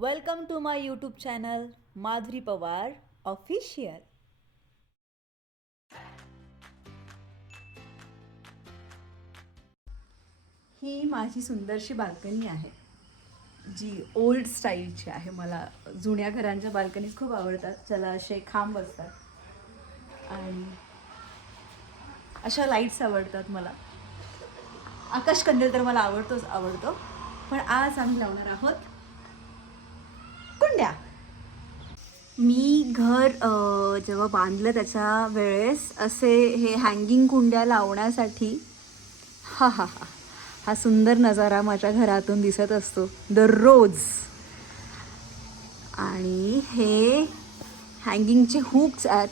Welcome to my YouTube channel Madhuri Pawar official ही माझी सुंदरशी balcony आहे. जी ओल्ड स्टाईलची आहे. मला जुन्या घरांच्या बाल्कनीज खूप आवडतात. ज्याला असे खांब असतात आणि अशा लाईट्स आवडतात मला. आकाश कंदील तर मला आवडतोच आवडतो. पण आज आम्ही लावणार आहोत कुंड्या मी घर जेव्हा बांधलं त्याच्या वेळेस असे हे हँगिंग कुंड्या लावण्यासाठी हा हा हा हा सुंदर नजारा माझ्या घरातून दिसत असतो दररोज. आणि हे हँगिंगचे हुक्स आहेत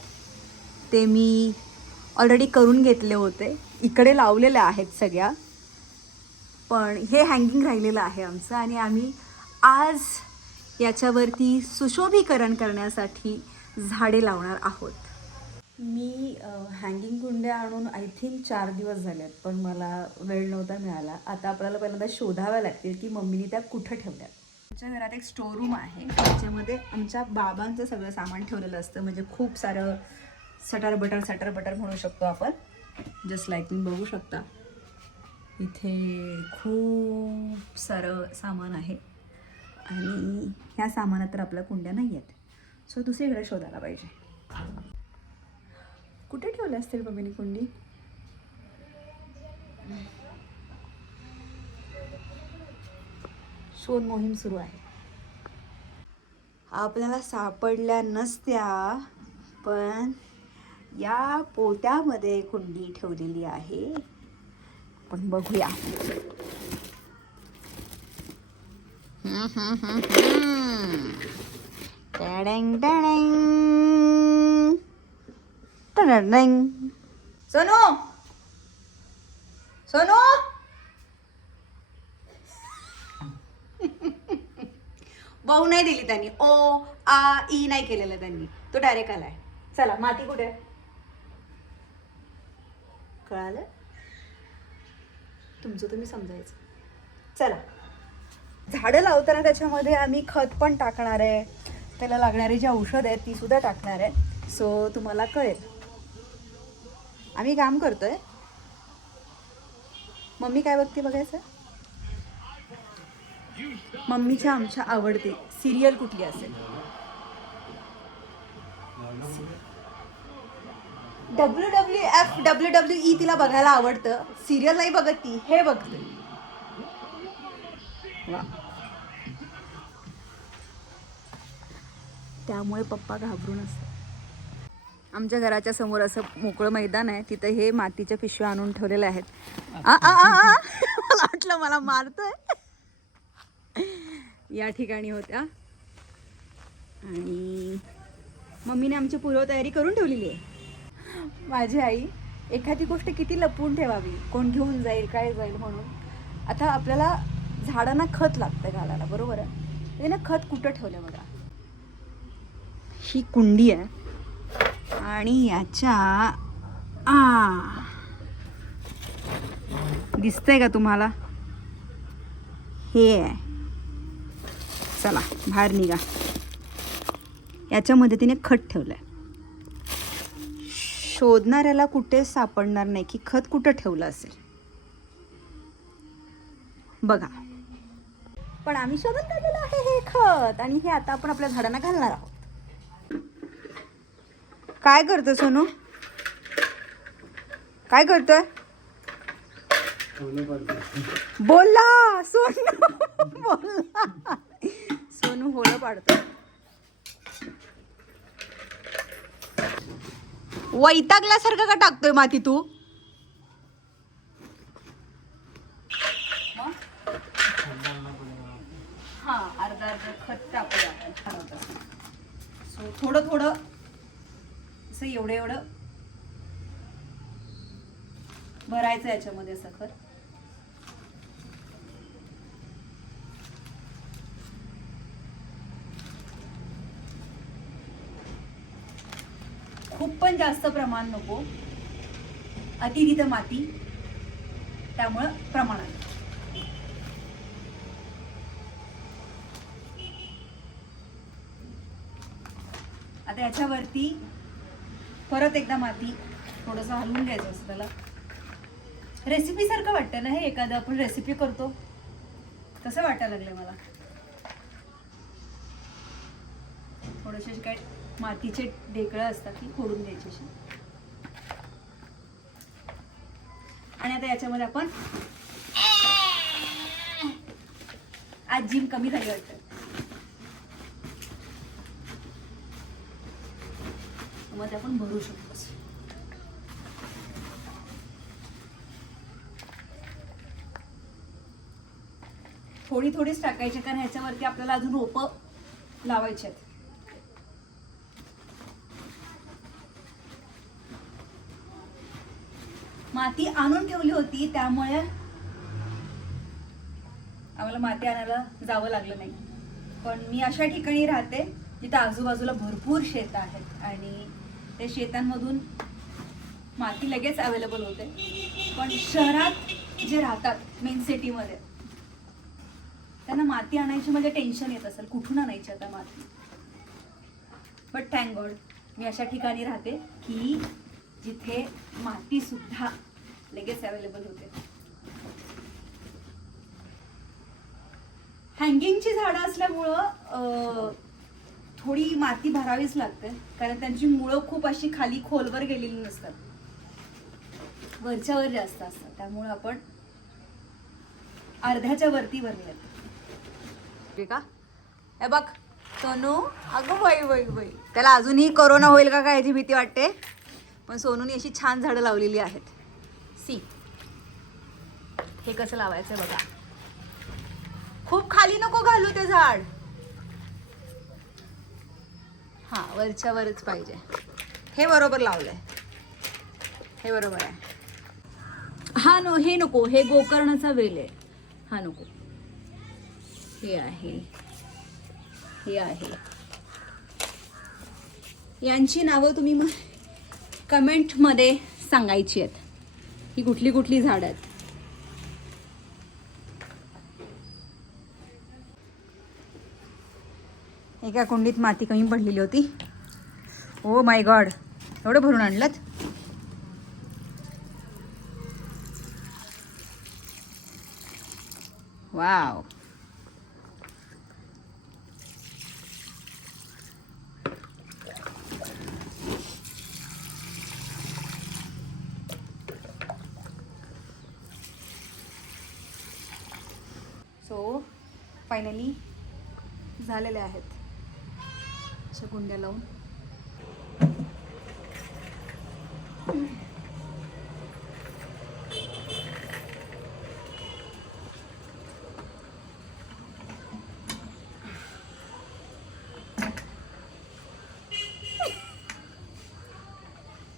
ते मी ऑलरेडी करून घेतले होते. इकडे लावलेले आहेत सगळ्या. पण हे हँगिंग राहिलेलं आहे आमचं आणि आम्ही आज याच्यावरती सुशोभीकरण करण्यासाठी झाडे लावणार आहोत. मी हँगिंग कुंड्या आणून आय थिंक चार दिवस झालेत पण मला वेळ नव्हता मिळाला. आता आपल्याला पहिल्यांदा शोधाव्या लागतील की मम्मीने त्या कुठं ठेवल्यात आमच्या घरात एक स्टोर रूम आहे. त्याच्यामध्ये आमच्या बाबांचं सगळं सामान ठेवलेलं असतं. म्हणजे खूप सारं सटर बटर सटर बटर म्हणू शकतो आपण. जस्ट लाईक तुम्ही बघू शकता. इथे खूप सारं सामान आहे. आणि ह्या सामानात तर आपल्या कुंड्या नाही आहेत सो दुसरीकडे शोधायला पाहिजे. कुठे ठेवले असतील बघिनी कुंडी? शोध मोहीम सुरू आहे. आपल्याला सापडल्या नसत्या पण या पोत्यामध्ये कुंडी ठेवलेली आहे. आपण बघूया. सोनू! सोनू! बहु नाही दिली त्यांनी. ओ आ ई नाही केलेलं त्यांनी. तो डायरेक्ट आलाय. चला माती कुठे? आहे? कळालं? तुमचं तुम्ही समजायचं. चला. झाडं लावताना त्याच्यामध्ये आम्ही खत पण टाकणार आहे. त्याला लागणारी जी औषध आहेत ती सुद्धा टाकणार आहे. सो तुम्हाला कळेल. आम्ही काम करतोय. मम्मी काय बघते बघायचं? मम्मीच्या आमच्या आवडते सिरियल कुठली असेल? W W F W W E तिला बघायला आवडतं. सिरियल नाही बघत ती हे बघते. त्यामुळे पप्पा घाबरून असतात. आमच्या घराच्या समोर असं मोकळं मैदान आहे. तिथं हे मातीच्या पिशव्या आणून ठेवलेल्या आहेत. मला वाटलं मला मारतोय. या ठिकाणी होत्या. आणि मम्मीने आमची पूर्वतयारी करून ठेवलेली आहे. माझी आई एखादी गोष्ट किती लपवून ठेवावी? कोण घेऊन जाईल काय जाईल म्हणून. आता आपल्याला झाडांना खत लागतं घालायला बरोबर आहे? ते ना खत कुठं ठेवलं बघा? ही कुंडी आहे आणि याच्या आ. दिसतंय का तुम्हाला? हे आहे. चला बाहेर निघा. याच्यामध्ये तिने खत ठेवलंय. शोधणाऱ्याला कुठे सापडणार नाही की खत कुठं ठेवलं असेल? बघा. पण आम्ही शोधून काढलेलं आहे हे खत. आणि हे आता आपण आपल्या झाडांना घालणार आहोत. काय करतो सोनू? काय करतोय? बोला सोनू बोलला. सोनू होळं पाडतो वैतागल्यासारखं का टाकतोय माती तू हा अर्धा अर्धा खत टाकूया आपण छान होतं सो थोडं थोडं असं एवढं एवढं भरायचं याच्यामध्ये सखर. खूप पण जास्त प्रमाण नको. अतिरिक्त माती त्यामुळं प्रमाणात. आता याच्यावरती परत एकदा माती थोडंसं हलवून घ्यायचं असतं त्याला. रेसिपी सारखं वाटतं ना हे एखादं? आपण रेसिपी करतो. तसं वाटायला लागलं मला. थोडेसे काय मातीचे ढेकळं असतात ती फोडून द्यायची अशी. आणि आता याच्यामध्ये आपण आज जिम कमी झाली वाटतं. मध्ये आपण भरू शकतो. थोडी थोडीच टाकायची कारण ह्याच्यावरती आपल्याला अजून रोपं लावायची आहेत. माती आणून ठेवली होती त्यामुळे आम्हाला माती आणायला जावं लागलं नाही. पण मी अशा ठिकाणी राहते जिथं आजूबाजूला भरपूर शेत आहेत आणि त्या शेतांमधून माती लगेच अवेलेबल होते. पण शहरात जे राहतात मेन सिटीमध्ये त्यांना माती आणायची म्हणजे टेन्शन येत असेल. कुठून आणायची आता माती? बट थँक गॉड मी अशा ठिकाणी राहते की जिथे माती सुद्धा लगेच अवेलेबल होते. हँगिंगची झाडं असल्यामुळं थोडी माती भरावीच लागते कारण त्यांची मुळं खूप अशी खाली खोलवर गेलेली नसतात. वरच्यावर जास्त असतात त्यामुळं आपण अर्ध्याच्या वरती भरले का हे बघ सोनू अगं वय वय वय त्याला अजूनही कोरोना होईल का काय याची भीती वाटते? पण सोनूने अशी छान झाडं लावलेली आहेत. सी. हे कसं लावायचं बघा. खूप खाली नको घालू ते झाड. हां वरच्यावरच पाहिजे. हे बरोबर लावलंय. हे बरोबर आहे. हा नो हे नको हे गोकर्णाचा वेल आहे. हा नको. हे आहे. हे आहे. यांची नावं तुम्ही मग कमेंटमध्ये सांगायची आहेत. ही कुठली कुठली झाडं आहेत? एका कुंडीत माती कमी पडलेली होती. ओ माय गॉड एवढं भरून आणलं वाव. सो फायनली झालेले आहेत. अशा कुंड्या लावून.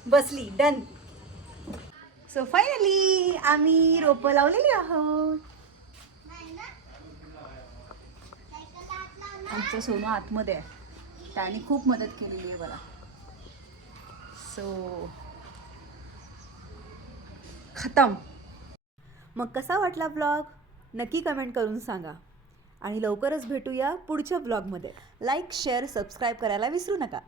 बसली डन. सो फायनली आम्ही रोपं लावलेली आहोत. आमचं सोनं आतमध्ये आहे. त्याने खूप मदत केलेली आहे मला. सो खतम. मग कसा वाटला ब्लॉग नक्की कमेंट करून सांगा. आणि लवकरच भेटूया पुढच्या ब्लॉगमध्ये लाईक शेअर सबस्क्राईब करायला विसरू नका.